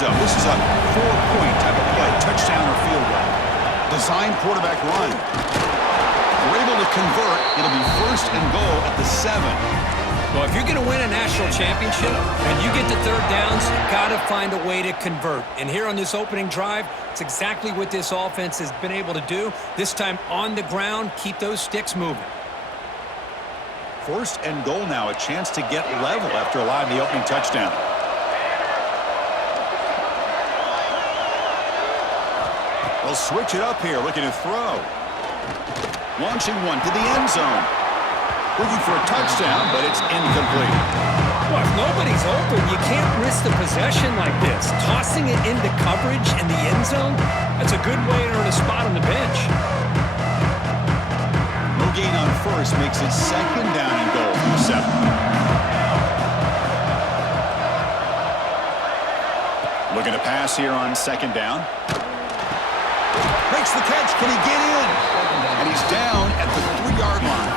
So this is a 4-point type of play, touchdown or field goal. Design quarterback run. We're able to convert. It'll be 1st and goal at the 7. Well, if you're going to win a national championship and you get to 3rd downs, you've got to find a way to convert. And here on this opening drive, it's exactly what this offense has been able to do. This time on the ground, keep those sticks moving. 1st and goal now, a chance to get level after allowing the opening touchdown. They'll switch it up here, looking to throw. Launching one to the end zone. Looking for a touchdown, but it's incomplete. Well, if nobody's open, you can't risk the possession like this. Tossing it into coverage in the end zone, that's a good way to earn a spot on the bench. No gain on 1st makes it 2nd down and goal from the 7. Looking to pass here on 2nd down. Makes the catch. Can he get in? And he's down at the 3-yard line.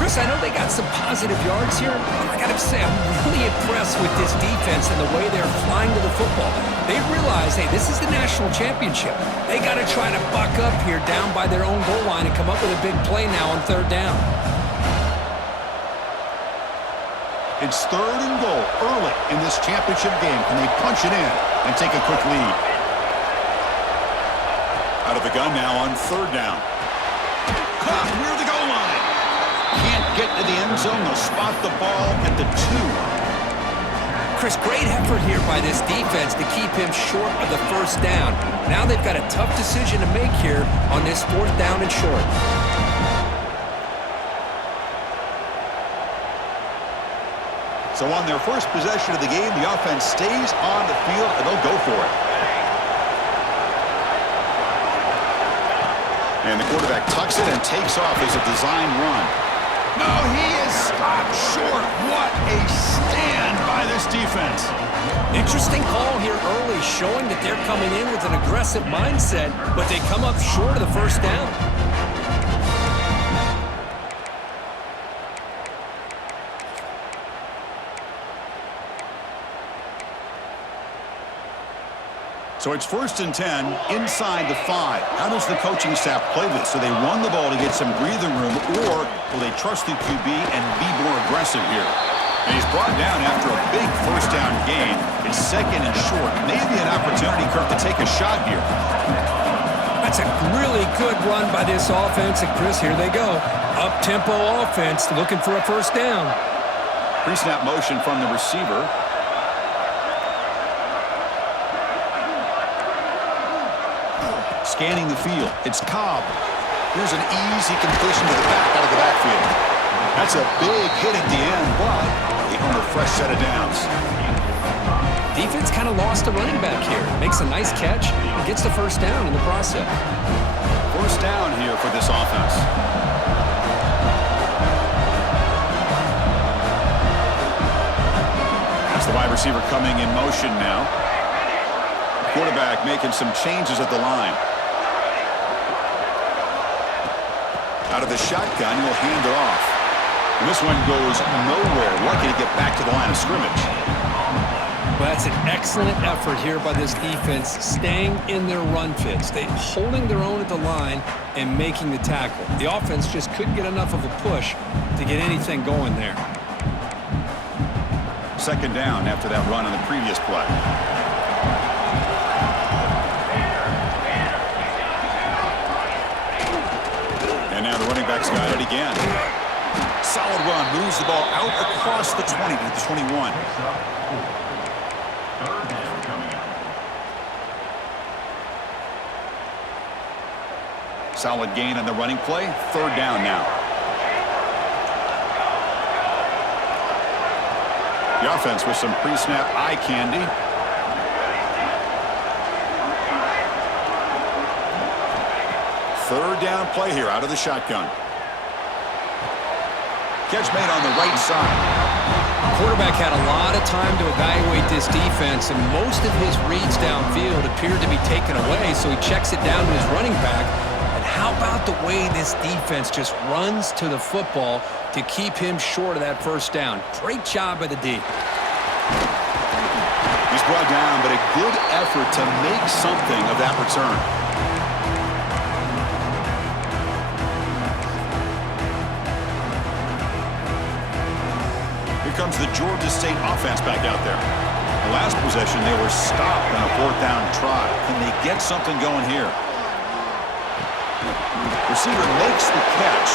Chris, I know they got some positive yards here, but I got to say, I'm really impressed with this defense and the way they're flying to the football. They realize, hey, this is the national championship. They got to try to buck up here down by their own goal line and come up with a big play now on 3rd down. It's 3rd and goal early in this championship game. Can they punch it in and take a quick lead? Out of the gun now on 3rd down. Caught near the goal line. Can't get to the end zone. They'll spot the ball at the 2. Chris, great effort here by this defense to keep him short of the 1st down. Now they've got a tough decision to make here on this 4th down and short. So on their first possession of the game, the offense stays on the field, and they'll go for it. And the quarterback tucks it and takes off as a design run. No, he is stopped short. What a stand by this defense. Interesting call here early, showing that they're coming in with an aggressive mindset, but they come up short of the 1st down. So it's 1st and 10 inside the 5. How does the coaching staff play this? So they run the ball to get some breathing room, or will they trust the QB and be more aggressive here? And he's brought down after a big 1st down gain. It's 2nd and short. Maybe an opportunity, Kirk, to take a shot here. That's a really good run by this offense. And Chris, here they go. Up-tempo offense looking for a 1st down. Pre-snap motion from the receiver. Scanning the field. It's Cobb. Here's an easy completion to the back out of the backfield. That's a big hit at the end, but they earn a fresh set of downs. Defense kind of lost a running back here. Makes a nice catch and gets the 1st down in the process. 1st down here for this offense. That's the wide receiver coming in motion now. Quarterback making some changes at the line. Out of the shotgun, he'll hand it off. And this one goes nowhere. Lucky to get back to the line of scrimmage. Well, that's an excellent effort here by this defense, staying in their run fits. They holding their own at the line and making the tackle. The offense just couldn't get enough of a push to get anything going there. 2nd down after that run on the previous play. And now the running back's got it again. Solid run, moves the ball out across the 20 to the 21. Solid gain on the running play. 3rd down now. The offense with some pre-snap eye candy. Third down play here out of the shotgun. Catch made on the right side. Quarterback had a lot of time to evaluate this defense, and most of his reads downfield appeared to be taken away, so he checks it down to his running back. And how about the way this defense just runs to the football to keep him short of that 1st down? Great job by the D. He's brought down, but a good effort to make something of that return. Here comes the Georgia State offense back out there. The last possession, they were stopped on a 4th down try. Can they get something going here? Receiver makes the catch.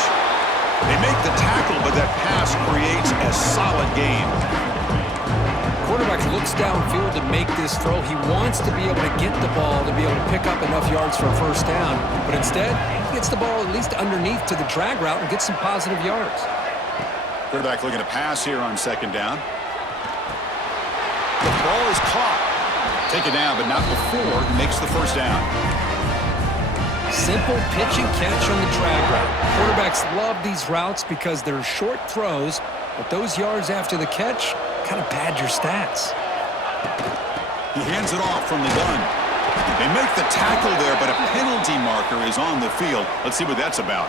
They make the tackle, but that pass creates a solid gain. Quarterback looks downfield to make this throw. He wants to be able to get the ball to be able to pick up enough yards for a 1st down. But instead, he gets the ball at least underneath to the drag route and gets some positive yards. Quarterback looking to pass here on 2nd down. The ball is caught. Taken down, but not before he makes the 1st down. Simple pitch and catch on the drag route. Quarterbacks love these routes because they're short throws, but those yards after the catch kind of pad your stats. He hands it off from the gun. They make the tackle there, but a penalty marker is on the field. Let's see what that's about.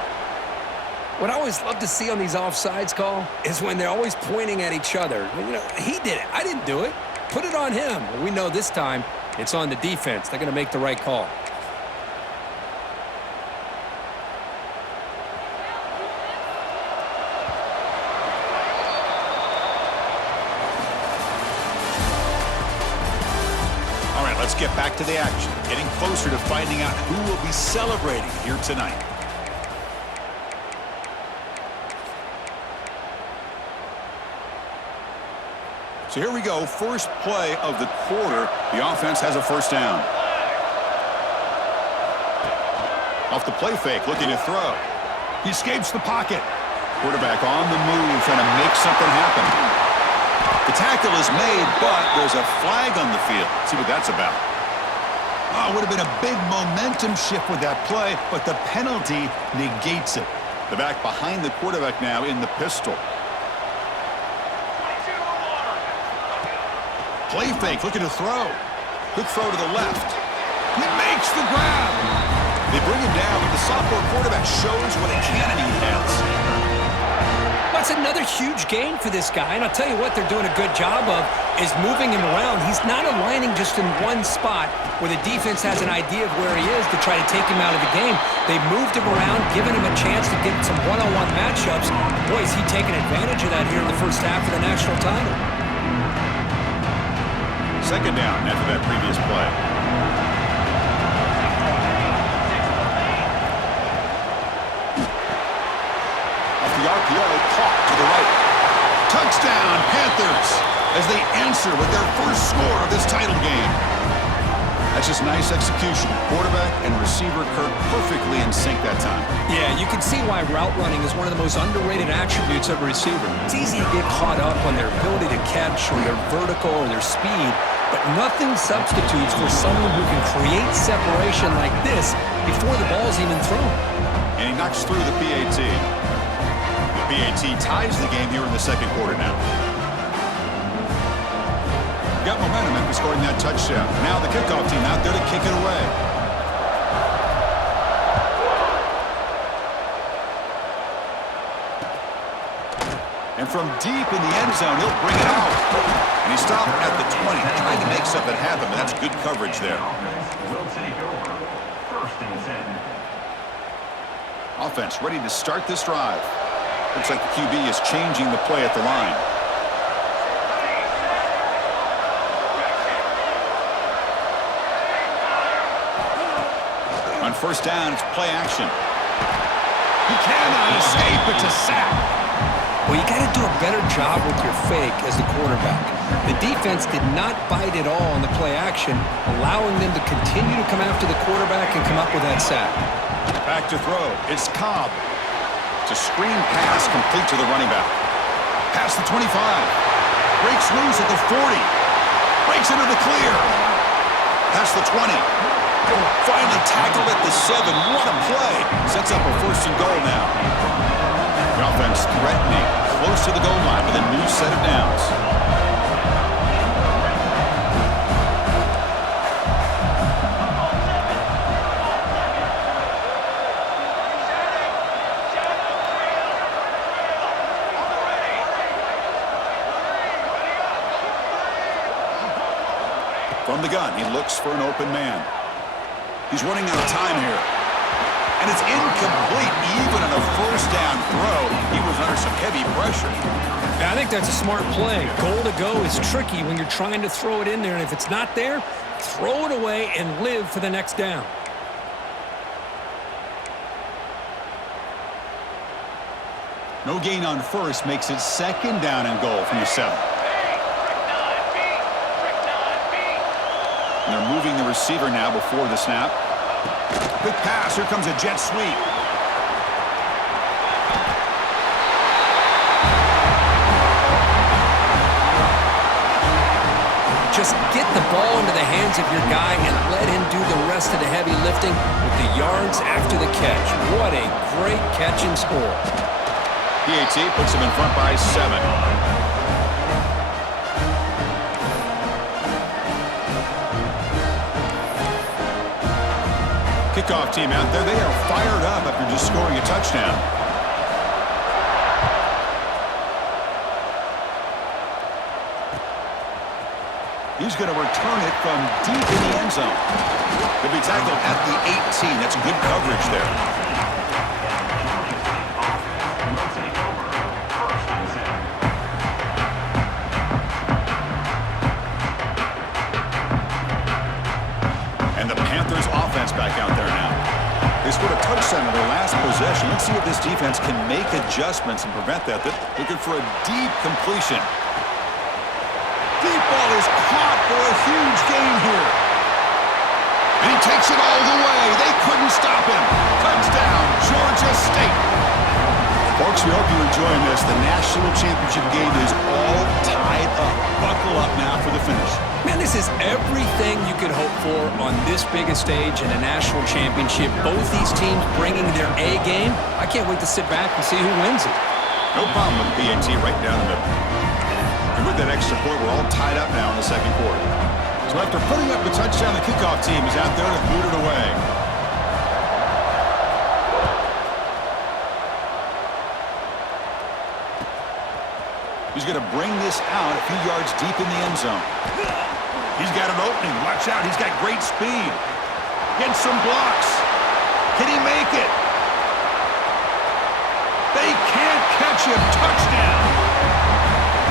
What I always love to see on these offsides call is when they're always pointing at each other. You know, he did it. I didn't do it. Put it on him. We know this time it's on the defense. They're going to make the right call. All right, let's get back to the action. Getting closer to finding out who will be celebrating here tonight. So here we go, first play of the quarter. The offense has a 1st down. Off the play fake, looking to throw. He escapes the pocket. Quarterback on the move, trying to make something happen. The tackle is made, but there's a flag on the field. Let's see what that's about. Oh, it would have been a big momentum shift with that play, but the penalty negates it. The back behind the quarterback now in the pistol. Play fake, looking to throw. Quick throw to the left. He makes the grab. They bring him down, but the sophomore quarterback shows what a cannon he has. That's another huge gain for this guy, and I'll tell you what they're doing a good job of is moving him around. He's not aligning just in one spot where the defense has an idea of where he is to try to take him out of the game. They moved him around, giving him a chance to get some one-on-one matchups. Boy, is he taking advantage of that here in the 1st half of the national title. 2nd down after that previous play. Off the RPO, caught to the right. Touchdown, Panthers, as they answer with their 1st score of this title game. That's just nice execution. Quarterback and receiver Kirk perfectly in sync that time. Yeah, you can see why route running is one of the most underrated attributes of a receiver. It's easy to get caught up on their ability to catch or their vertical or their speed, but nothing substitutes for someone who can create separation like this before the ball's even thrown. And he knocks through the PAT. The PAT ties the game here in the 2nd quarter now. Got momentum after scoring that touchdown. Now the kickoff team out there to kick it away. And from deep in the end zone, he'll bring it out. And he stopped at the 20, trying to make something happen, but that's good coverage there. Offense ready to start this drive. Looks like the QB is changing the play at the line. On 1st down, it's play action. He cannot escape. It's a sack. Well, you got to do a better job with your fake as the quarterback. The defense did not bite at all on the play action, allowing them to continue to come after the quarterback and come up with that sack. Back to throw. It's Cobb. It's a screen pass complete to the running back. Past the 25. Breaks loose at the 40. Breaks into the clear. Past the 20. Finally tackled at the 7. What a play. Sets up a 1st and goal now. The offense threatening. Close to the goal line with a new set of downs. From the gun, he looks for an open man. He's running out of time here. And it's incomplete. Even on a first down throw, he was under some heavy pressure. I think that's a smart play. Goal to go is tricky when you're trying to throw it in there, and if it's not there, throw it away and live for the next down. No gain on first makes it second down and goal from the 7. And they're moving the receiver now before the snap. Quick pass. Here comes a jet sweep. Just get the ball into the hands of your guy and let him do the rest of the heavy lifting with the yards after the catch. What a great catch and score. PAT puts him in front by 7. Kickoff team out there. They are fired up after just scoring a touchdown. He's going to return it from deep in the end zone. He'll be tackled at the 18. That's good coverage there. And the Panthers offense back out there now. They scored a touchdown in their last possession. Let's see if this defense can make adjustments and prevent that. They're looking for a deep completion. Deep ball is caught for a huge gain here. And he takes it all the way. They couldn't stop him. Touchdown, Georgia State. Folks, we hope you're enjoying this. The national championship game is all tied up. Buckle up now for the finish. Man, this is everything you could hope for on this biggest stage in a national championship. Both these teams bringing their A game. I can't wait to sit back and see who wins it. No problem with the PAT right down the middle. And with that extra point, we're all tied up now in the second quarter. So after putting up the touchdown, the kickoff team is out there to boot it away. He's going to bring this out a few yards deep in the end zone. He's got an opening. Watch out. He's got great speed. Gets some blocks. Can he make it? They can't catch him. Touchdown.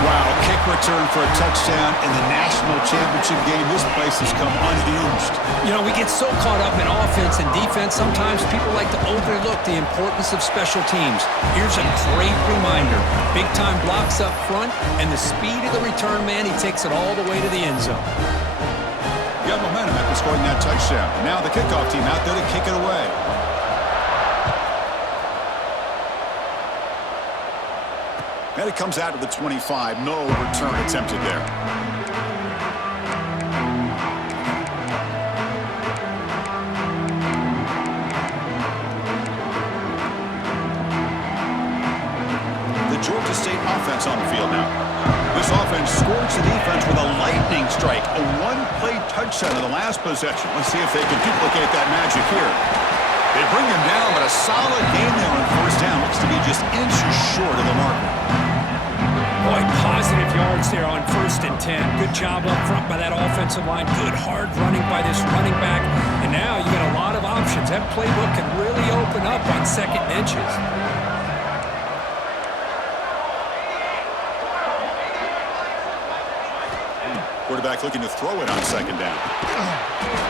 Wow, kick return for a touchdown in the national championship game. This place has come unhinged. You know, we get so caught up in offense and defense, sometimes people like to overlook the importance of special teams. Here's a great reminder. Big-time blocks up front, and the speed of the return man, he takes it all the way to the end zone. Got momentum after scoring that touchdown. Now the kickoff team out there to kick it away. And it comes out to the 25. No return attempted there. The Georgia State offense on the field now. This offense scores the defense with a lightning strike. A one-play touchdown in the last possession. Let's see if they can duplicate that magic here. They bring him down, but a solid game there on first down. Looks to be just inches short of the marker. Boy, positive yards there on 1st and 10. Good job up front by that offensive line. Good hard running by this running back. And now you got a lot of options. That playbook can really open up on 2nd and inches. Quarterback looking to throw it on 2nd down.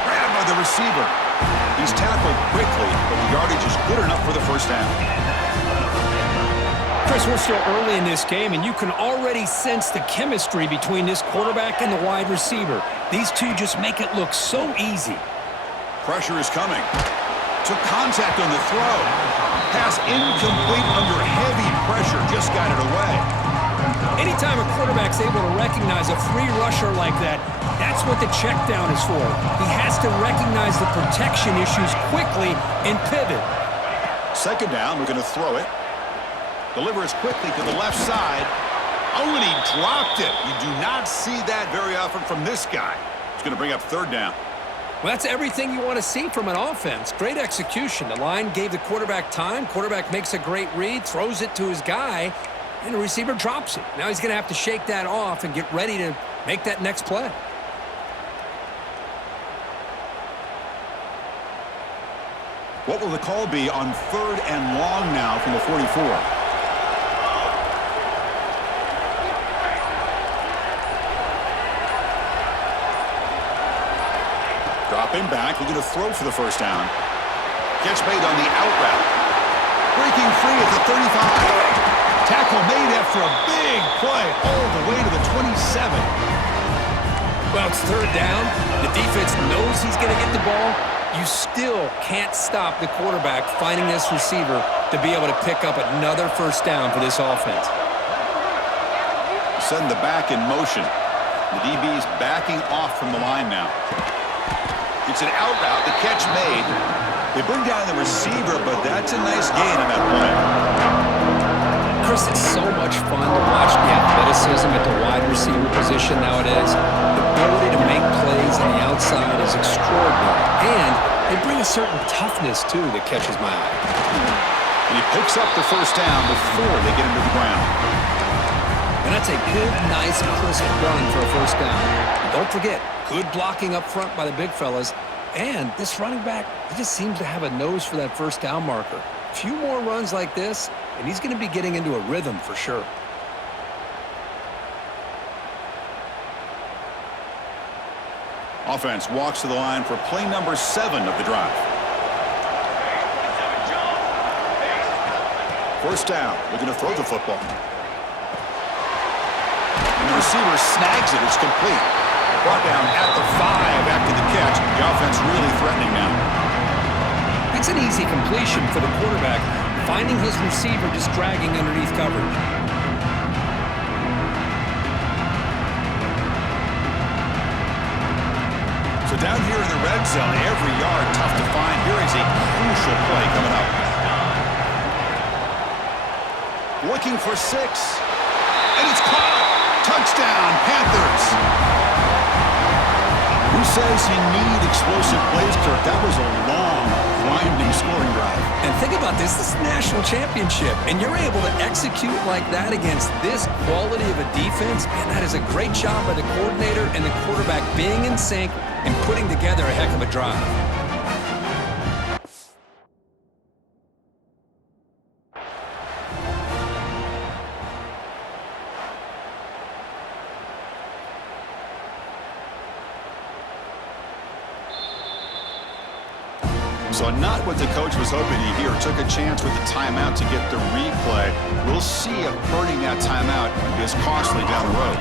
Grabbed by the receiver. He's tackled quickly, but the yardage is good enough for the first down. Chris, we're still early in this game, and you can already sense the chemistry between this quarterback and the wide receiver. These two just make it look so easy. Pressure is coming. Took contact on the throw. Pass incomplete under heavy pressure. Just got it away. Anytime a quarterback's able to recognize a free rusher like that, that's what the check down is for. He has to recognize the protection issues quickly and pivot. 2nd down, we're going to throw it. Delivers quickly to the left side. Oh, and he dropped it. You do not see that very often from this guy. He's going to bring up 3rd down. Well, that's everything you want to see from an offense. Great execution. The line gave the quarterback time. Quarterback makes a great read, throws it to his guy, and the receiver drops it. Now he's going to have to shake that off and get ready to make that next play. What will the call be on 3rd and long now from the 44? Dropping back, looking to throw for the first down. Catch made on the out route. Breaking free at the 35. Tackle made after a big play all the way to the 27. Well, it's 3rd down. The defense knows he's going to get the ball. You still can't stop the quarterback finding this receiver to be able to pick up another first down for this offense. Send the back in motion. The DB's backing off from the line now. It's an out route. The catch made. They bring down the receiver, but that's a nice gain on that play. Chris, it's so much fun to watch the athleticism at the wide receiver position nowadays. The ability to make plays on the outside is extraordinary. And they bring a certain toughness, too, that catches my eye. And he picks up the first down before they get him to the ground. And that's a good, nice, crisp run for a first down. And don't forget, good blocking up front by the big fellas. And this running back, he just seems to have a nose for that first down marker. A few more runs like this, and he's going to be getting into a rhythm for sure. Offense walks to the line for play number 7 of the drive. First down, looking to throw the football. And the receiver snags it. It's complete. Brought down at the 5 after the catch. The offense really threatening now. It's an easy completion for the quarterback, finding his receiver just dragging underneath coverage. So down here in the red zone, every yard tough to find. Here is a crucial play coming up. Looking for 6. And it's caught. Touchdown, Panthers. Who says you need explosive plays, Kirk? That was a long, winding scoring drive. And think about this. This is a national championship, and you're able to execute like that against this quality of a defense. Man, that is a great job by the coordinator and the quarterback being in sync and putting together a heck of a drive. So not what the coach was hoping to hear. Took a chance with the timeout to get the replay. We'll see if burning that timeout is costly down the road.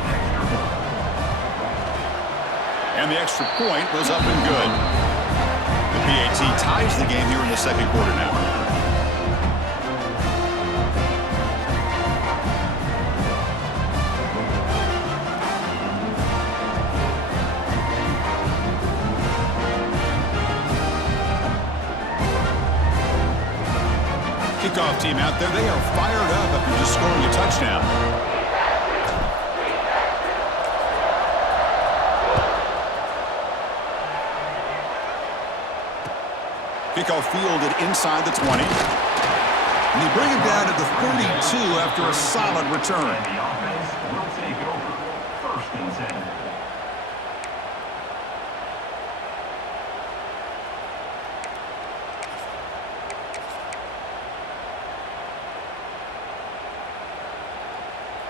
And the extra point was up and good. The PAT ties the game here in the second quarter now. Kickoff team out there. They are fired up after just scoring a touchdown. Kickoff fielded inside the 20. And they bring it down to the 32 after a solid return. The offense will take over. 1st and 10.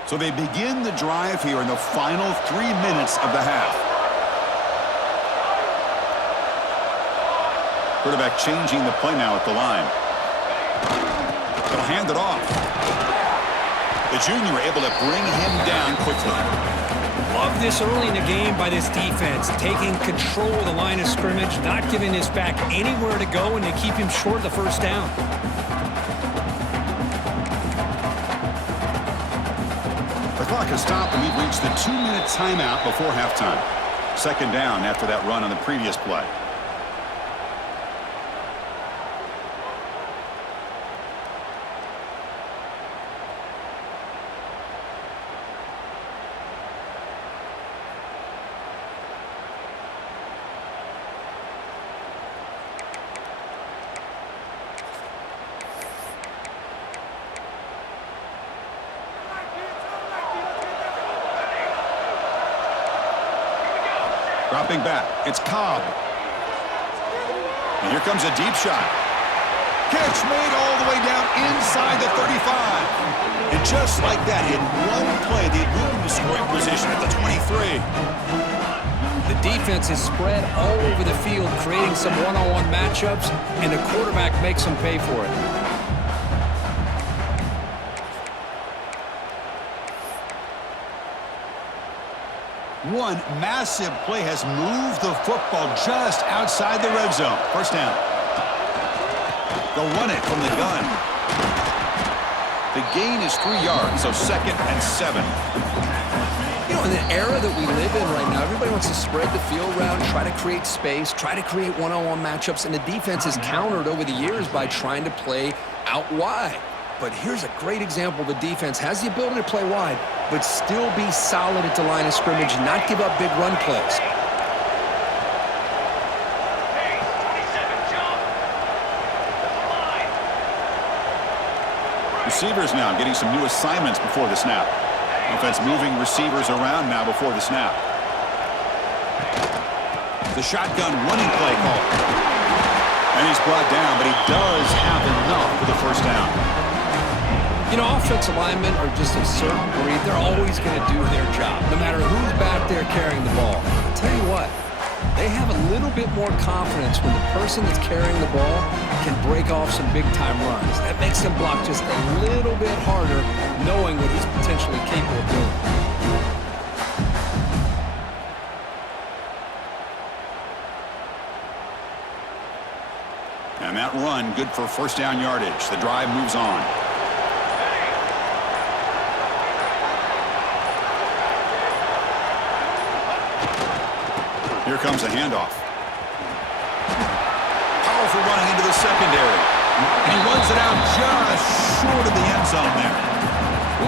So they begin the drive here in the final 3 minutes of the half. Quarterback changing the play now at the line. They'll hand it off. The junior able to bring him down quickly. Love this early in the game by this defense, taking control of the line of scrimmage, not giving this back anywhere to go, and they keep him short of the first down. The clock has stopped, and we've reached the 2-minute timeout before halftime. 2nd down after that run on the previous play. Dropping back, it's Cobb. And here comes a deep shot. Catch made all the way down inside the 35. And just like that, in one play, they moved into scoring position at the 23. The defense is spread all over the field, creating some one-on-one matchups, and the quarterback makes them pay for it. One massive play has moved the football just outside the red zone. First down. They'll run it from the gun. The gain is 3 yards, so 2nd and 7. You know, in the era that we live in right now, everybody wants to spread the field around, try to create space, try to create one-on-one matchups, and the defense has countered over the years by trying to play out wide. But here's a great example. The defense has the ability to play wide, but still be solid at the line of scrimmage, not give up big run plays. Receivers now getting some new assignments before the snap. Offense moving receivers around now before the snap. The shotgun running play call. And he's brought down, but he does have enough for the first down. You know, offensive linemen are just a certain breed. They're always going to do their job, no matter who's back there carrying the ball. I'll tell you what, they have a little bit more confidence when the person that's carrying the ball can break off some big-time runs. That makes them block just a little bit harder, knowing what he's potentially capable of doing. And that run, good for first down yardage. The drive moves on. Here comes a handoff. Powerful running into the secondary. And he runs it out just short of the end zone there.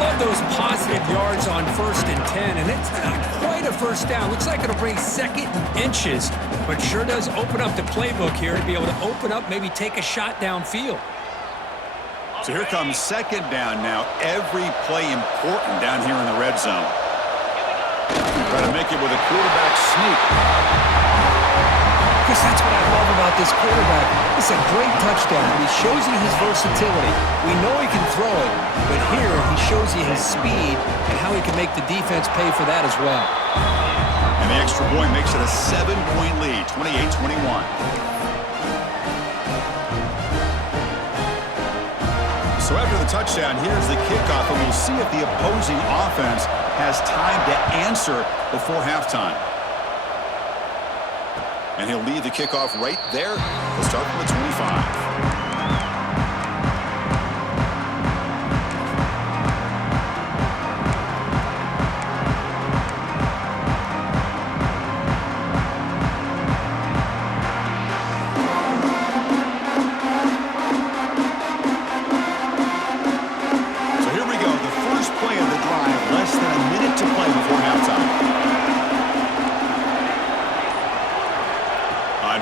Love those positive yards on 1st and 10, and it's not quite a first down. Looks like it'll bring 2nd inches, but sure does open up the playbook here to be able to open up, maybe take a shot downfield. So here comes 2nd down now. Every play important down here in the red zone. Try to make it with a quarterback sneak. Chris, that's what I love about this quarterback. It's a great touchdown. He shows you his versatility. We know he can throw it, but here he shows you his speed and how he can make the defense pay for that as well. And the extra point makes it a 7-point lead, 28-21. So after the touchdown, here's the kickoff, and we'll see if the opposing offense has time to answer before halftime. And he'll lead the kickoff right there. He'll start from the 25.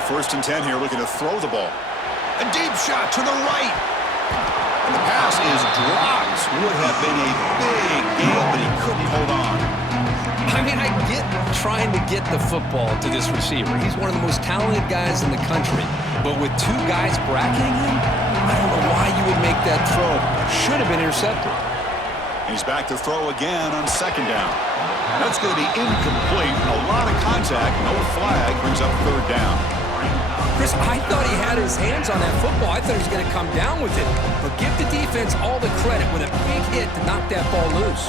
First and 10 here, looking to throw the ball. A deep shot to the right. And the pass is dropped. Would have been a big game, but he couldn't hold on. I mean, I get trying to get the football to this receiver. He's one of the most talented guys in the country. But with 2 guys bracketing him, I don't know why you would make that throw. Should have been intercepted. He's back to throw again on 2nd down. That's going to be incomplete. A lot of contact, no flag, brings up 3rd down. Chris, I thought he had his hands on that football. I thought he was going to come down with it. But give the defense all the credit with a big hit to knock that ball loose.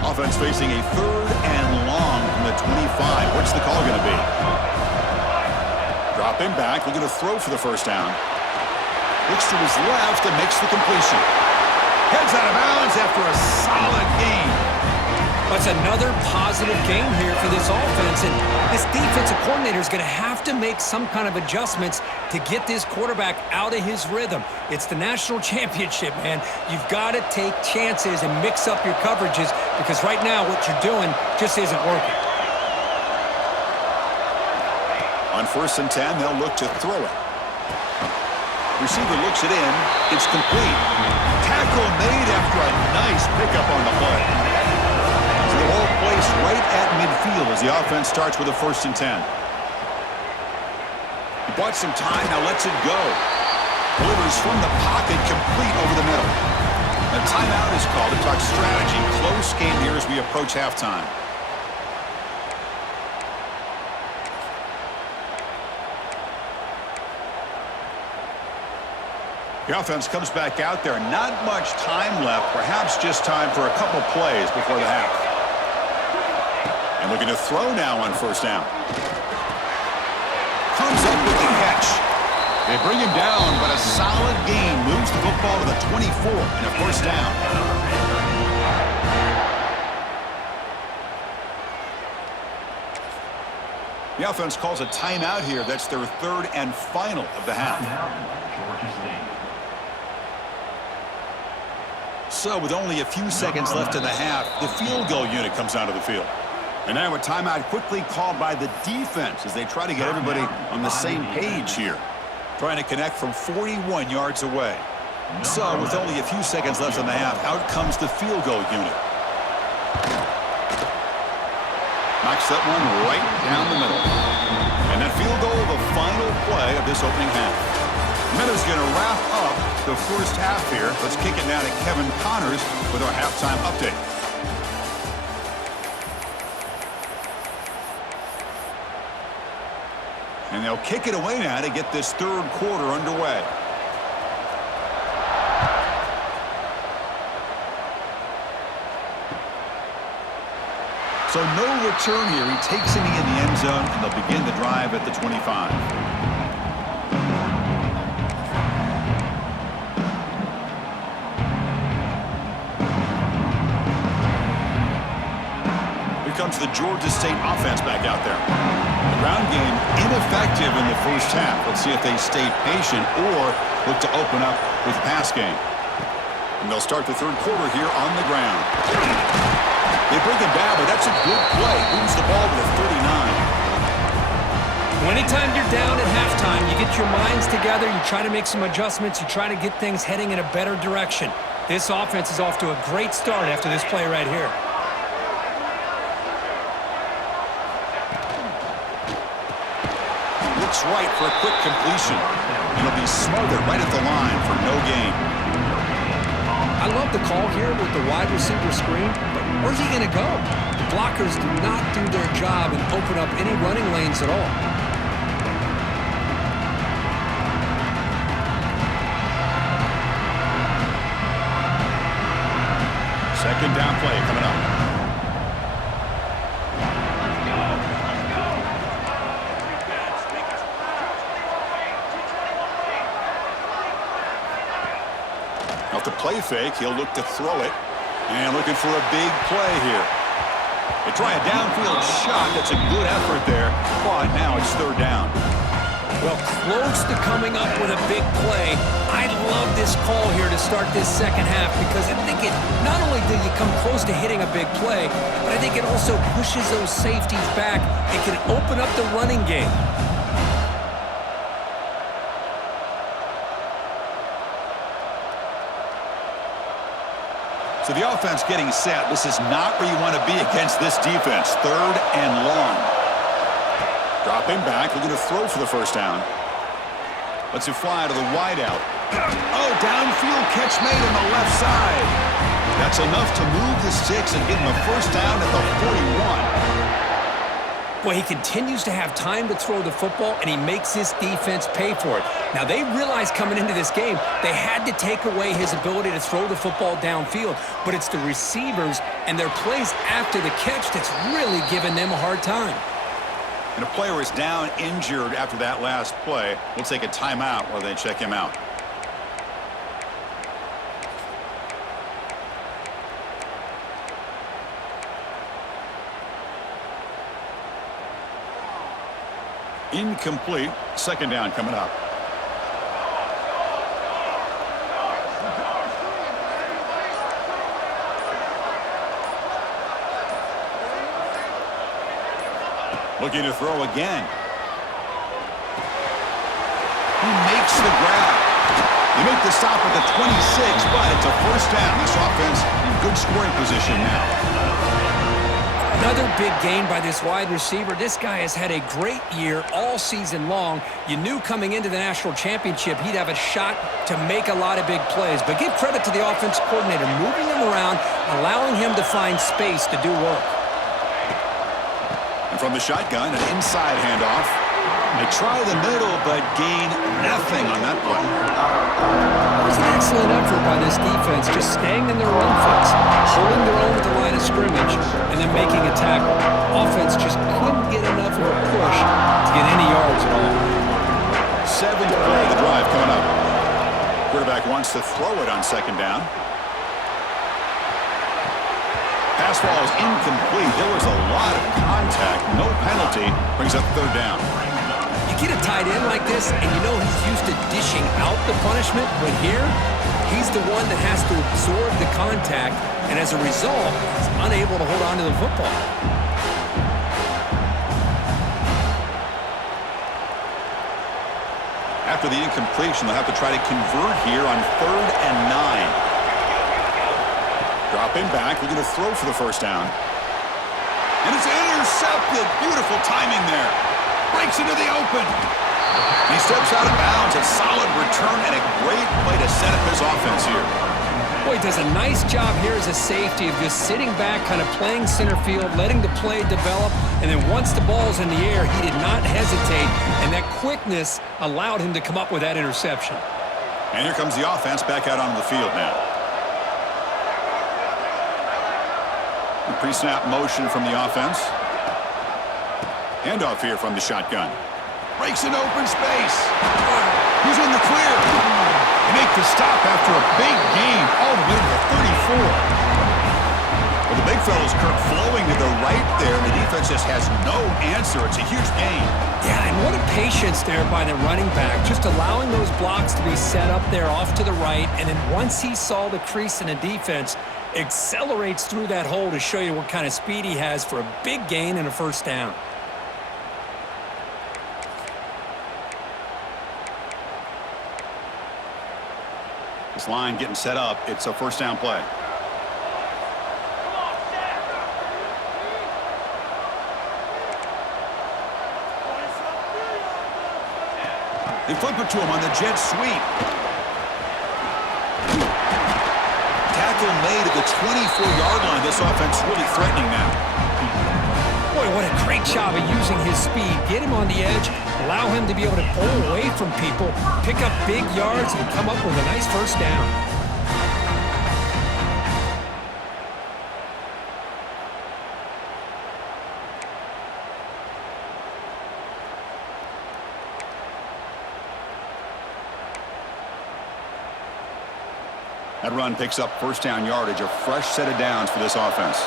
Offense facing a 3rd and long from the 25. What's the call going to be? Dropping back, looking to throw for the first down. Looks to his left and makes the completion. Heads out of bounds after a solid game. That's another positive game here for this offense, and this defensive coordinator is going to have to make some kind of adjustments to get this quarterback out of his rhythm. It's the national championship, man. You've got to take chances and mix up your coverages because right now what you're doing just isn't working. On 1st and 10, they'll look to throw it. Receiver looks it in. It's complete. Tackle made after a nice pickup on the play. So the ball placed right at midfield as the offense starts with a 1st and 10. He bought some time, now lets it go. Delivers from the pocket, complete over the middle. A timeout is called to talk strategy. Close game here as we approach halftime. The offense comes back out there. Not much time left. Perhaps just time for a couple plays before the half. And looking to throw now on first down. Comes up with the catch. They bring him down, but a solid gain moves the football to the 24 and a first down. The offense calls a timeout here. That's their third and final of the half. So with only a few seconds left in the half, the field goal unit comes out of the field. And now a timeout quickly called by the defense as they try to get everybody on the same page here. Trying to connect from 41 yards away. So with only a few seconds left in the half, out comes the field goal unit. Knocks that one right down the middle. And that field goal, the final play of this opening half. Minutes going to wrap up the first half here. Let's kick it now to Kevin Connors with our halftime update. And they'll kick it away now to get this third quarter underway. So no return here. He takes it in the end zone, and they'll begin the drive at the 25. Comes the Georgia State offense back out there. The ground game ineffective in the first half. Let's see if they stay patient or look to open up with the pass game. And they'll start the third quarter here on the ground. They bring him down, but that's a good play. Moves the ball to the 39. Anytime you're down at halftime, you get your minds together, you try to make some adjustments, you try to get things heading in a better direction. This offense is off to a great start after this play right here. Right for a quick completion. It'll be smothered right at the line for no gain. I love the call here with the wide receiver screen, but where's he going to go? The blockers do not do their job and open up any running lanes at all. Second down play coming up. Off the play fake, he'll look to throw it. And looking for a big play here. They try a downfield shot. That's a good effort there. But now it's third down. Well, close to coming up with a big play. I love this call here to start this second half because I think it not only did you come close to hitting a big play, but I think it also pushes those safeties back and can open up the running game. So the offense getting set. This is not where you want to be against this defense. Third and long. Dropping back, looking to throw for the first down. Lets it fly to the wideout. Oh, downfield catch made on the left side. That's enough to move the sticks and get him a first down at the 41. Well, he continues to have time to throw the football, and he makes this defense pay for it. Now, they realized coming into this game they had to take away his ability to throw the football downfield, but it's the receivers and their plays after the catch that's really giving them a hard time. And a player is down injured after that last play. We'll take a timeout while they check him out. Incomplete. Second down coming up. Looking to throw again. He makes the grab. They make the stop at the 26, but it's a first down. This offense in good scoring position now. Another big gain by this wide receiver. This guy has had a great year all season long. You knew coming into the national championship he'd have a shot to make a lot of big plays. But give credit to the offensive coordinator, moving him around, allowing him to find space to do work. And from the shotgun, an inside handoff. They try the middle, but gain nothing on that play. It was an excellent effort by this defense, just staying in their run fix, holding their own at the line of scrimmage, and then making a tackle. Offense just couldn't get enough of a push to get any yards at all. Seventh play of the drive coming up. Quarterback wants to throw it on second down. Pass ball is incomplete. There was a lot of contact. No penalty. Brings up third down. You get a tight end like this, and you know he's used to dishing out the punishment, but here, he's the one that has to absorb the contact, and as a result, he's unable to hold on to the football. After the incompletion, they'll have to try to convert here on 3rd and 9. Dropping back, looking to throw for the first down. And it's intercepted. Beautiful timing there. Breaks into the open. He steps out of bounds. A solid return and a great play to set up his offense here. Boy, he does a nice job here as a safety of just sitting back, kind of playing center field, letting the play develop, and then once the ball's in the air, he did not hesitate, and that quickness allowed him to come up with that interception. And here comes the offense back out onto the field now. The pre-snap motion from the offense. Handoff here from the shotgun. Breaks an open space. He's in the clear. They make the stop after a big gain all the way to the 34. Well, the big fellow's Kirk flowing to the right there. The defense just has no answer. It's a huge gain. Yeah, and what a patience there by the running back, just allowing those blocks to be set up there off to the right, and then once he saw the crease in the defense, accelerates through that hole to show you what kind of speed he has for a big gain and a first down. This line getting set up. It's a first down play. They flip it to him on the jet sweep. Tackle made at the 24-yard line. This offense really threatening now. Boy, what a great job of using his speed. Get him on the edge, allow him to be able to pull away from people, pick up big yards, and come up with a nice first down. That run picks up first down yardage, a fresh set of downs for this offense.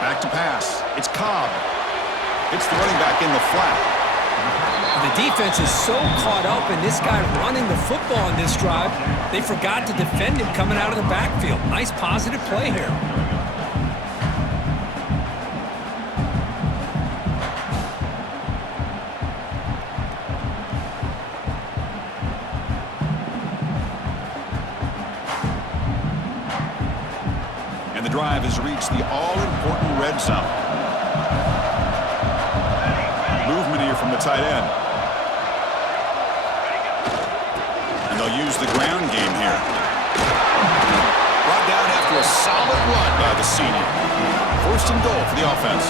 Back to pass. It's Cobb. It's the running back in the flat. The defense is so caught up in this guy running the football in this drive, they forgot to defend him coming out of the backfield. Nice positive play here. The drive has reached the all-important red zone. Movement here from the tight end. And they'll use the ground game here. Brought down after a solid run by the senior. First and goal for the offense.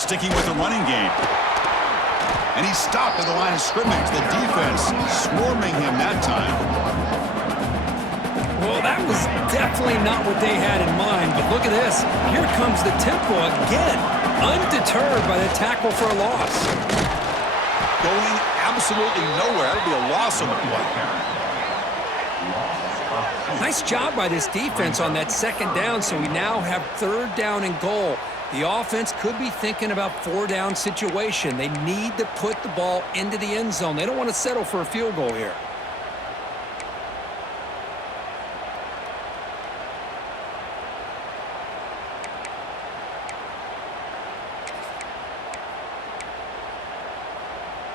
Sticking with the running game. And he's stopped at the line of scrimmage. The defense swarming him that time. Well, that was definitely not what they had in mind, but look at this. Here comes the tempo again, undeterred by the tackle for a loss. Going absolutely nowhere. It'll be a loss on the play. Nice job by this defense on that second down, so we now have third down and goal. The offense could be thinking about four-down situation. They need to put the ball into the end zone. They don't want to settle for a field goal here.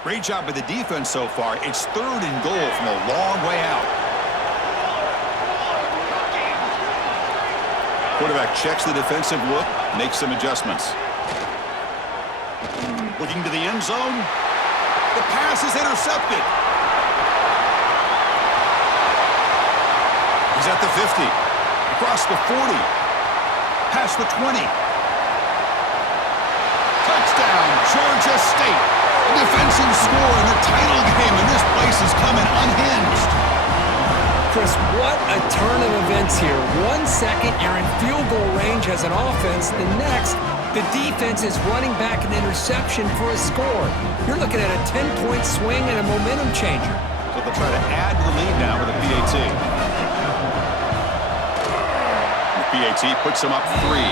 Great job by the defense so far. It's 3rd and goal from a long way out. Quarterback checks the defensive look, makes some adjustments. Looking to the end zone. The pass is intercepted. He's at the 50. Across the 40. Past the 20. Touchdown, Georgia State. A defensive score in the title game, and this place is coming unhinged. Chris, what a turn of events here. 1 second, you're in field goal range as an offense. The next, the defense is running back an interception for a score. You're looking at a 10-point swing and a momentum changer. So they'll try to add to the lead now with a PAT. The PAT puts them up 3.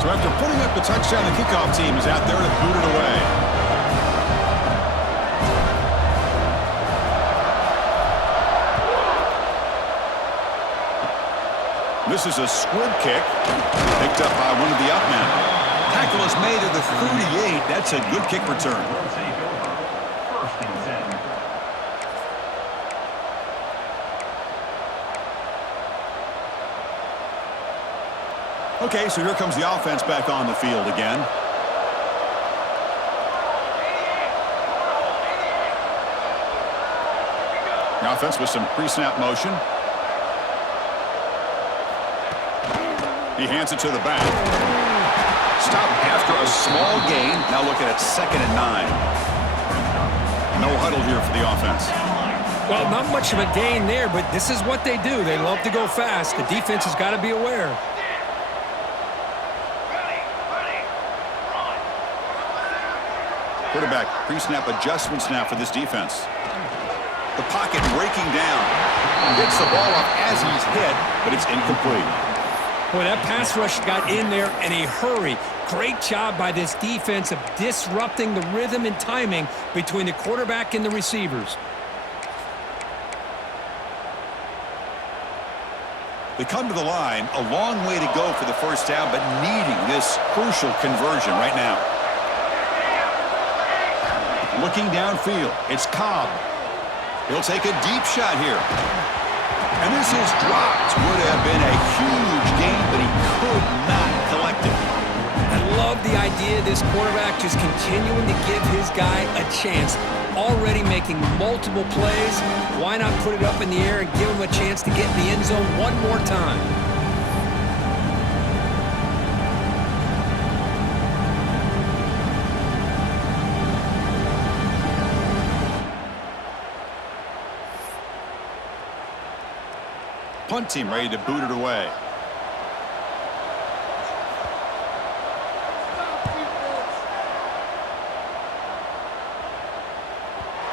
So after putting up the touchdown, the kickoff team is out there to boot it away. This is a squib kick, picked up by one of the up men. Tackle is made at the 38. That's a good kick return. First and 10. Okay, so here comes the offense back on the field again. The offense with some pre-snap motion. He hands it to the back. Stop after a small gain. Now looking at 2nd and 9. No huddle here for the offense. Well, not much of a gain there, but this is what they do. They love to go fast. The defense has got to be aware. Quarterback pre-snap adjustments now for this defense. The pocket breaking down. Gets the ball off as he's hit, but it's incomplete. Boy, that pass rush got in there in a hurry. Great job by this defense of disrupting the rhythm and timing between the quarterback and the receivers. They come to the line, a long way to go for the first down, but needing this crucial conversion right now. Looking downfield, it's Cobb. He'll take a deep shot here. And this is dropped. Would have been a huge gain, but he could not collect it. I love the idea of this quarterback just continuing to give his guy a chance. Already making multiple plays. Why not put it up in the air and give him a chance to get in the end zone one more time? Punt team ready to boot it away.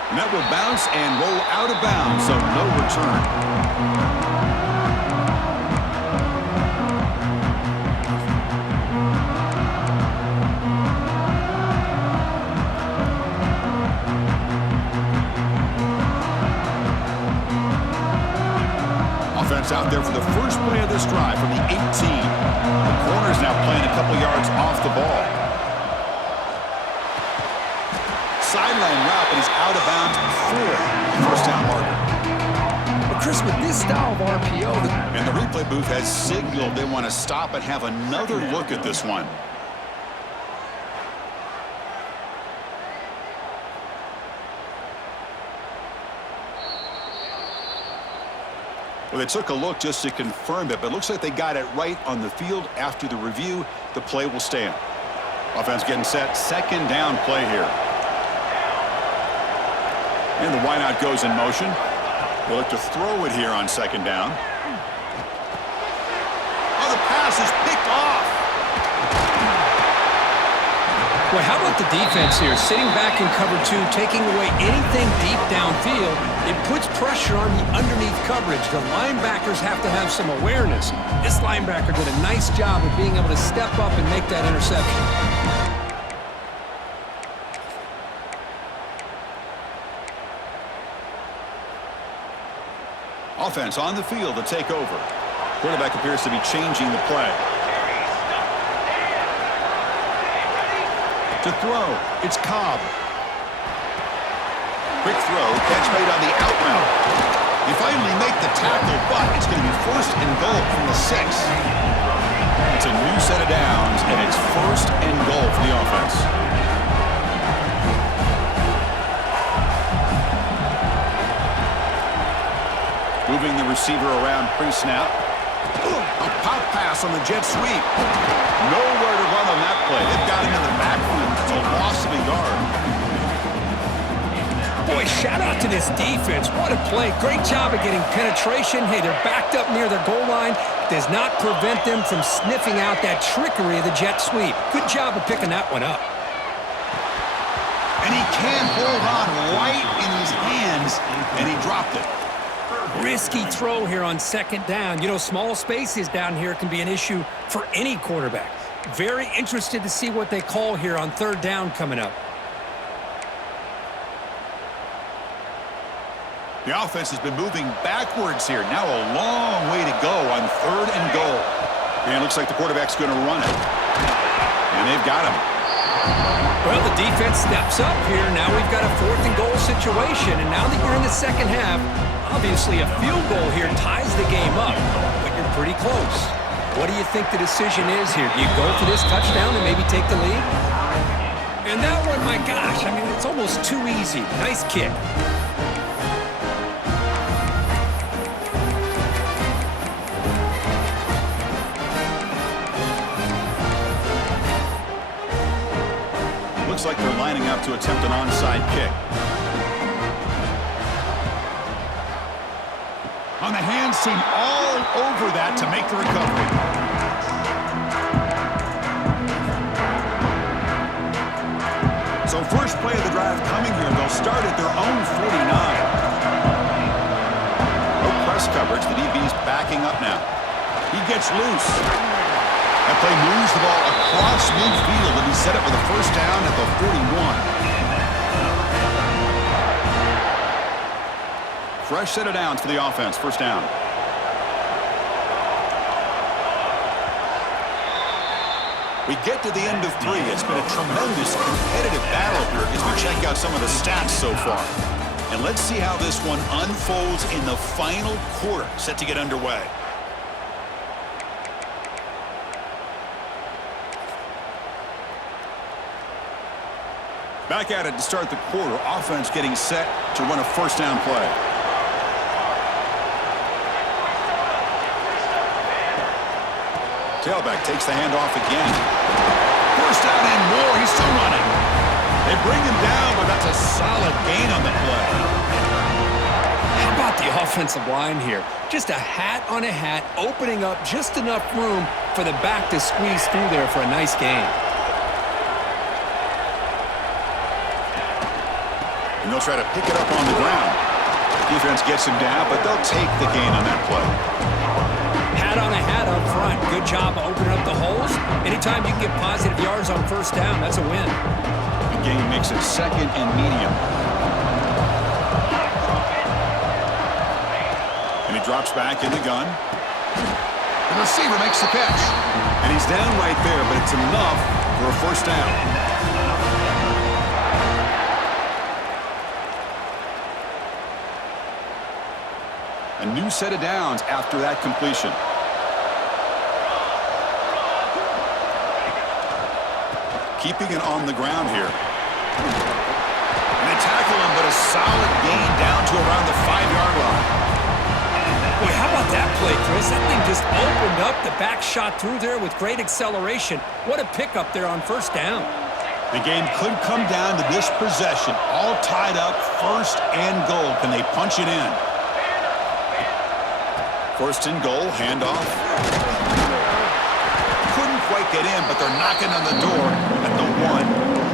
And that will bounce and roll out of bounds, so no return. Offense out there for the first play of this drive from the 18. The corner's now playing a couple yards off the ball. Sideline route, but he's out of bounds before the first down marker. But Chris, with this style of RPO... And the replay booth has signaled they want to stop and have another look at this one. Well, they took a look just to confirm it, but it looks like they got it right on the field. After the review, the play will stand. Offense getting set. 2nd down play here. And the wideout goes in motion. They'll look to throw it here on 2nd down. Oh, the pass is picked off. Well, how about the defense here? Sitting back in cover two, taking away anything deep downfield, it puts pressure on the underneath coverage. The linebackers have to have some awareness. This linebacker did a nice job of being able to step up and make that interception. Offense on the field to take over. Quarterback appears to be changing the play. To throw, it's Cobb. Quick throw, catch made on the out route. They finally make the tackle, but it's going to be first and goal from the 6. It's a new set of downs, and it's first and goal for the offense. Moving the receiver around pre-snap. A pop pass on the jet sweep. Nowhere to run on that play. They've got him in the backfield. It's a loss of a yard. Boy, shout out to this defense. What a play. Great job of getting penetration. Hey, they're backed up near their goal line. Does not prevent them from sniffing out that trickery of the jet sweep. Good job of picking that one up. And he can't hold on right in his hands, and he dropped it. Risky throw here on second down. You know, small spaces down here can be an issue for any quarterback. Very interested to see what they call here on third down coming up. The offense has been moving backwards here. Now a long way to go on third and goal. And it looks like the quarterback's going to run it. And they've got him. Well, the defense steps up here. Now we've got a fourth and goal situation. And now that you're in the second half, obviously a field goal here ties the game up. But you're pretty close. What do you think the decision is here? Do you go for this touchdown and maybe take the lead? And that one, my gosh, I mean, it's almost too easy. Nice kick. Looks like they're lining up to attempt an onside kick. On the hands team all over that to make the recovery. So first play of the drive coming here. They'll start at their own 49. No press coverage. The DB's backing up now. He gets loose. That play moves the ball across midfield, and he set up with a first down at the 41. Fresh set of downs for the offense. First down. We get to the end of 3. It's been a tremendous competitive battle here as we check out some of the stats so far. And let's see how this one unfolds in the final quarter, set to get underway. Back at it to start the quarter. Offense getting set to run a first down play. Tailback takes the handoff again. First down and more. He's still running. They bring him down, but that's a solid gain on the play. How about the offensive line here? Just a hat on a hat, opening up just enough room for the back to squeeze through there for a nice gain. And they'll try to pick it up on the ground. Defense gets him down, but they'll take the gain on that play. Hat on a hat up front. Good job of opening up the holes. Anytime you can get positive yards on first down, that's a win. The gain makes it second and medium. And he drops back in the gun. The receiver makes the catch. And he's down right there, but it's enough for a first down. A new set of downs after that completion. Keeping it on the ground here. And they tackle him, but a solid gain down to around the 5-yard line. Boy, how about that play, Chris? That thing just opened up. The back shot through there with great acceleration. What a pickup there on first down. The game could come down to this possession. All tied up, first and goal. Can they punch it in? First and goal, handoff. Couldn't quite get in, but they're knocking on the door at the 1.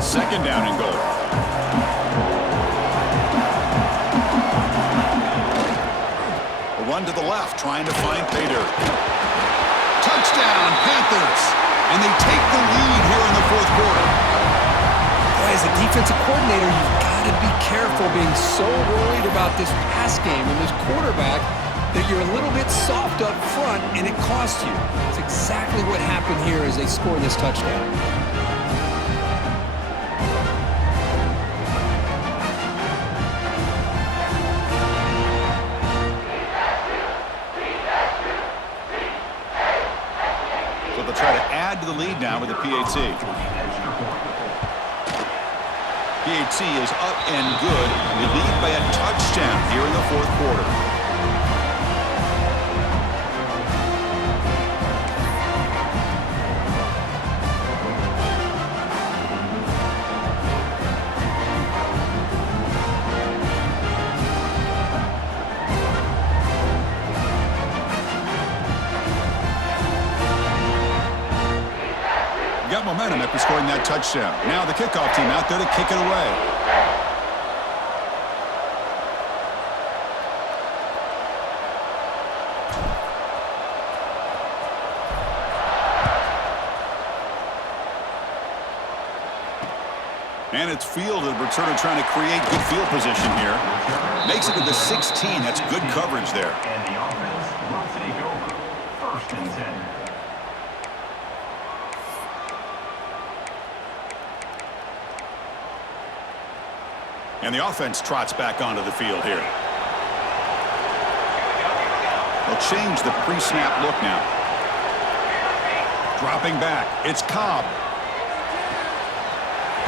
Second down and goal. A run to the left, trying to find Pater. Touchdown, Panthers! And they take the lead here in the fourth quarter. Boy, as a defensive coordinator, you've got to be careful being so worried about this pass game and this quarterback that you're a little bit soft up front and it costs you. It's exactly what happened here as they score this touchdown. So they'll try to add to the lead now with the PAT. PAT is up and good. We lead by a touchdown here in the fourth quarter. Got momentum after scoring that touchdown. Now the kickoff team out there to kick it away. And it's fielded. Returner trying to create good field position here. Makes it to the 16. That's good coverage there. And the offense will take over. First and 10. And the offense trots back onto the field here. They'll change the pre-snap look now. Dropping back. It's Cobb.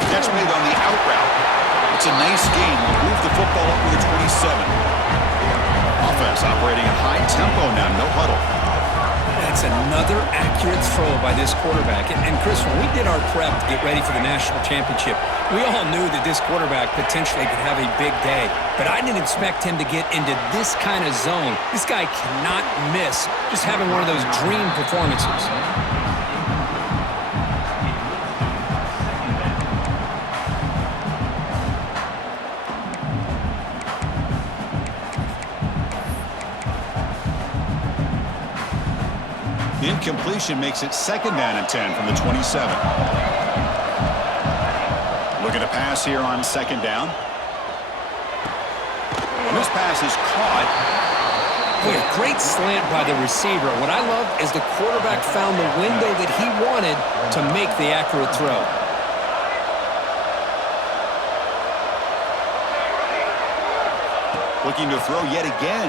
Catch made on the out route. It's a nice gain. Move the football up to the 27. Offense operating at high tempo now. No huddle. That's another accurate throw by this quarterback. And Chris, when we did our prep to get ready for the national championship, we all knew that this quarterback potentially could have a big day. But I didn't expect him to get into this kind of zone. This guy cannot miss just having one of those dream performances. Incompletion makes it second down and 10 from the 27. Looking to pass here on second down. And this pass is caught. Boy, a great slant by the receiver. What I love is the quarterback found the window that he wanted to make the accurate throw. Looking to throw yet again.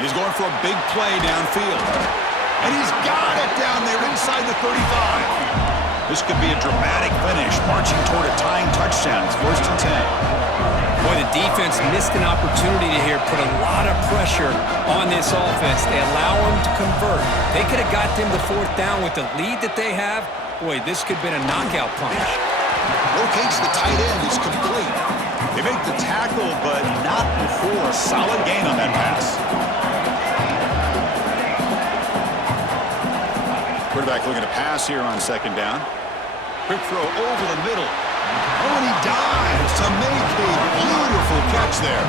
He's going for a big play downfield. And he's got it down there inside the 35. This could be a dramatic finish, marching toward a tying touchdown. It's first and 10. Boy, the defense missed an opportunity to here, put a lot of pressure on this offense. They allow them to convert. They could have got them to fourth down with the lead that they have. Boy, this could have been a knockout punch. Locates the tight end. Is complete. They make the tackle, but not before a solid gain on that pass. Quarterback looking to pass here on second down. Quick throw over the middle. Oh, and he dives to make a beautiful catch there.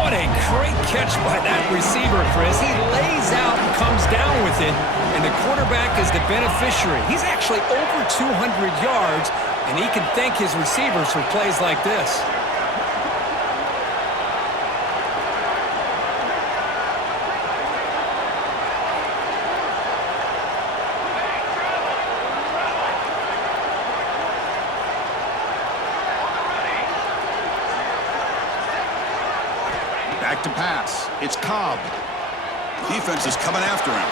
What a great catch by that receiver, Chris. He lays out and comes down with it, and the quarterback is the beneficiary. He's actually over 200 yards, and he can thank his receivers for plays like this. Back to pass. It's Cobb. Defense is coming after him.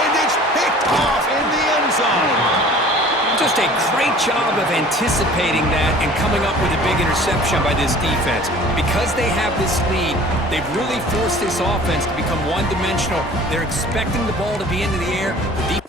And it's picked off in the end zone. Just a great job of anticipating that and coming up with a big interception by this defense. Because they have this lead, they've really forced this offense to become one-dimensional. They're expecting the ball to be into the air. The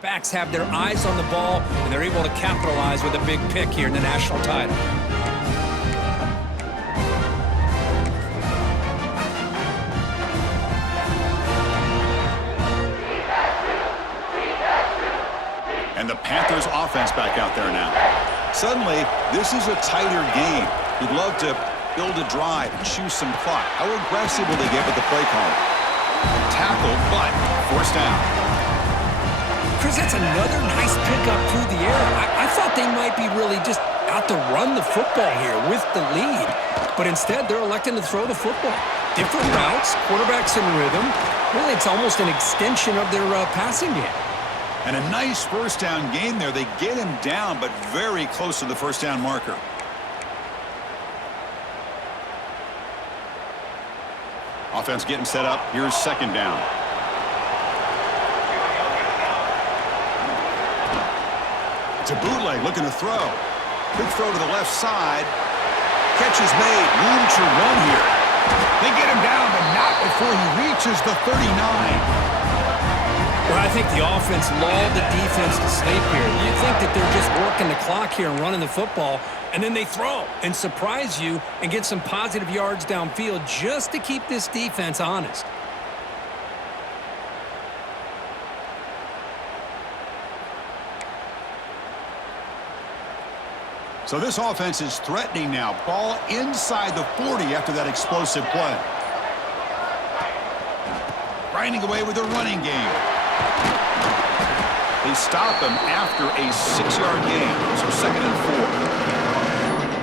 Backs have their eyes on the ball, and they're able to capitalize with a big pick here in the national title. And the Panthers offense back out there now. Suddenly, this is a tighter game. You'd love to build a drive and choose some clock. How aggressive will they get with the play call? Tackle, but forced down. Chris, that's another nice pickup through the air. I thought they might be really just out to run the football here with the lead. But instead, they're electing to throw the football. Different routes, quarterbacks in rhythm. Really, it's almost an extension of their passing game. And a nice first down gain there. They get him down, but very close to the first down marker. Offense getting set up. Here's second down. It's a bootleg looking to throw. Quick throw to the left side. Catch is made. Room to run here. They get him down, but not before he reaches the 39. Well, I think the offense lulled the defense to sleep here. You think that they're just working the clock here and running the football, and then they throw and surprise you and get some positive yards downfield just to keep this defense honest. So this offense is threatening now. Ball inside the 40 after that explosive play. Grinding away with a running game. They stop him after a 6-yard gain, so second and 4.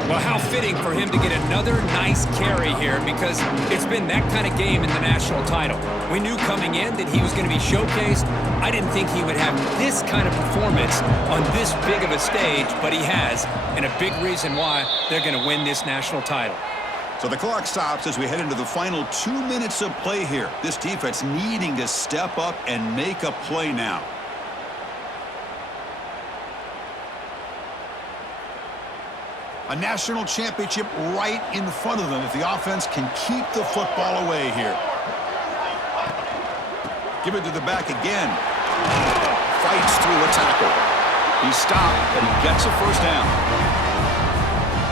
Well, how fitting for him to get another nice carry here, because it's been that kind of game in the national title. We knew coming in that he was going to be showcased. I didn't think he would have this kind of performance on this big of a stage, but he has, and a big reason why they're going to win this national title. So the clock stops as we head into the final 2 minutes of play here. This defense needing to step up and make a play now. A national championship right in front of them if the offense can keep the football away here. Give it to the back again. Fights through a tackle. He's stopped, but he gets a first down.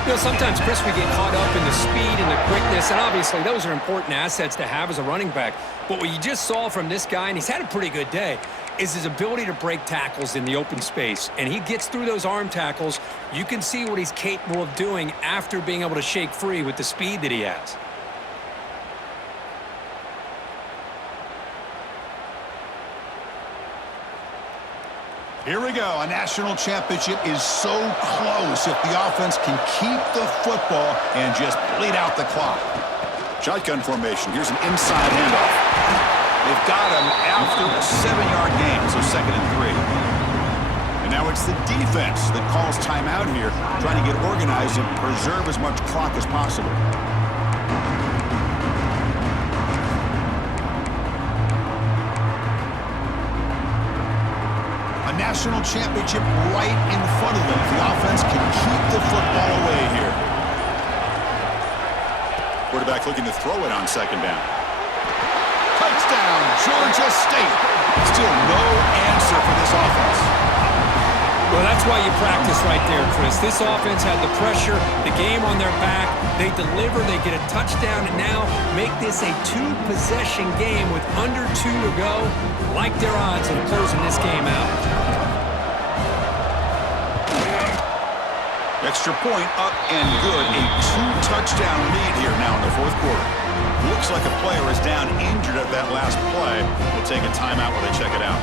You know, sometimes, Chris, we get caught up in the speed and the quickness, and obviously those are important assets to have as a running back. But what you just saw from this guy, and he's had a pretty good day, is his ability to break tackles in the open space. And he gets through those arm tackles. You can see what he's capable of doing after being able to shake free with the speed that he has. Here we go. A national championship is so close if the offense can keep the football and just bleed out the clock. Shotgun formation. Here's an inside handoff. They've got him after a 7-yard gain, so second and 3. And now it's the defense that calls timeout here, trying to get organized and preserve as much clock as possible. National championship right in front of them if the offense can keep the football away here. Quarterback looking to throw it on second down. Touchdown, Georgia State. Still no answer for this offense. Well, that's why you practice right there, Chris. This offense had the pressure, the game on their back. They deliver, they get a touchdown, and now make this a 2-possession game with under 2 to go. Like their odds of closing this game out. Extra point up and good. A 2-touchdown lead here now in the fourth quarter. Looks like a player is down injured at that last play. We'll take a timeout while they check it out.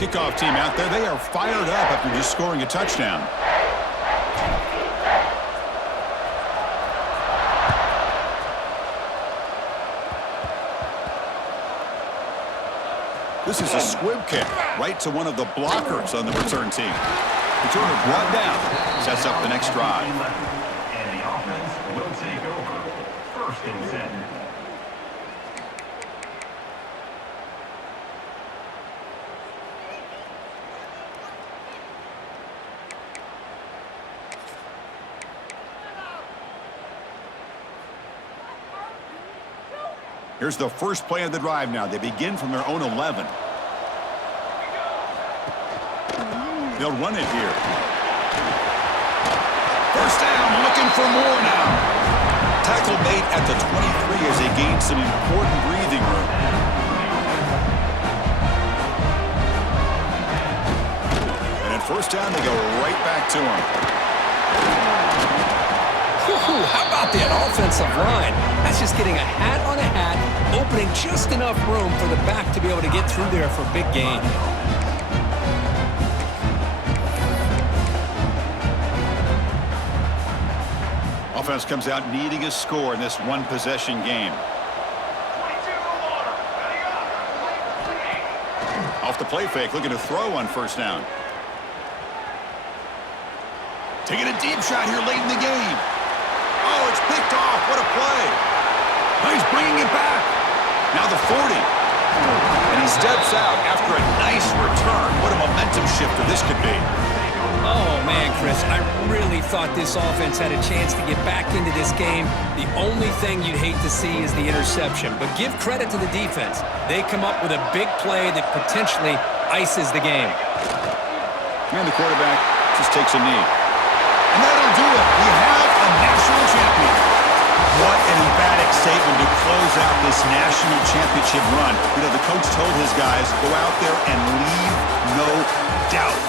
Kickoff team out there. They are fired up after just scoring a touchdown. This is a squib kick right to one of the blockers on the return team. Returner brought down, sets up the next drive. And the offense will take over. First and 10. Here's the first play of the drive now. They begin from their own 11. They'll run it here. First down, looking for more now. Tackle made at the 23 as they gain some important breathing room. And at first down, they go right back to him. How about that offensive line? That's just getting a hat on a hat, opening just enough room for the back to be able to get through there for a big gain. Offense comes out needing a score in this one-possession game. Off the play fake, looking to throw on first down. Taking a deep shot here late in the game. Oh, it's picked off. What a play. Oh, he's bringing it back. Now the 40. And he steps out after a nice return. What a momentum shifter this could be. Oh, man, Chris, I really thought this offense had a chance to get back into this game. The only thing you'd hate to see is the interception. But give credit to the defense. They come up with a big play that potentially ices the game. And the quarterback just takes a knee. And that'll do it. We have a national champion. What an emphatic statement to close out this national championship run. You know, the coach told his guys, go out there and leave no doubt.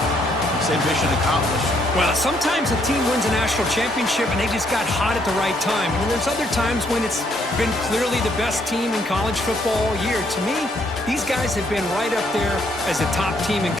He said mission accomplished. Well, sometimes a team wins a national championship and they just got hot at the right time. And there's other times when it's been clearly the best team in college football all year. To me, these guys have been right up there as a top team in